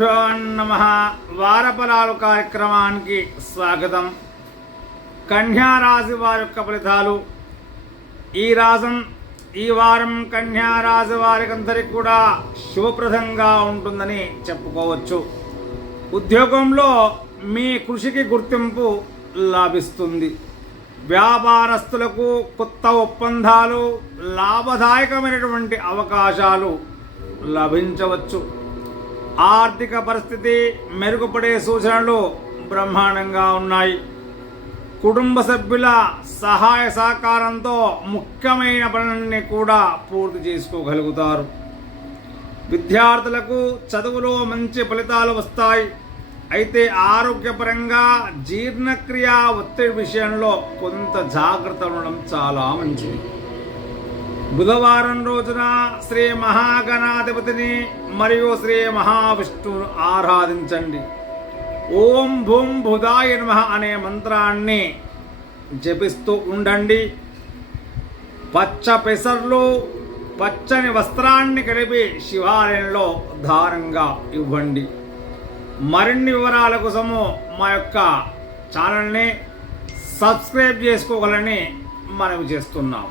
నమః. వారఫలాలు కార్యక్రమానికి స్వాగతం. కన్యా రాశి వారి యొక్క ఫలితాలు. ఈ వారం కన్యా రాశి వారికి అందరికి కూడా శుభప్రదంగా ఉంటుందని చెప్పుకోవచ్చు. ఉద్యోగంలో మీ కృషికి గుర్తింపు లభిస్తుంది. వ్యాపారస్తులకు కొత్త ఒప్పందాలు, లాభదాయకమైనటువంటి అవకాశాలు లభించవచ్చు. ఆర్థిక పరిస్థితి మెరుగుపడే సూచనలు బ్రహ్మాండంగా ఉన్నాయి. కుటుంబ సభ్యుల సహాయ సహకారంతో ముఖ్యమైన పనులన్నీ కూడా పూర్తి చేసుకోగలుగుతారు. విద్యార్థులకు చదువులో మంచి ఫలితాలు వస్తాయి. అయితే ఆరోగ్యపరంగా జీర్ణక్రియ ఒత్తిడి విషయంలో కొంత జాగ్రత్త ఉండడం చాలా మంచిది. బుధవారం రోజున శ్రీ మహాగణాధిపతిని మరియు శ్రీ మహావిష్ణువును ఆరాధించండి. ఓం భూం బుధాయ నమః అనే మంత్రాన్ని జపిస్తూ ఉండండి. పచ్చ పెసర్లు, పచ్చని వస్త్రాన్ని కలిపి శివాలయంలో దానంగా ఇవ్వండి. మరిన్ని వివరాల కోసము మా యొక్క ఛానల్ని సబ్స్క్రైబ్ చేసుకోగలని మనవి చేస్తున్నాం.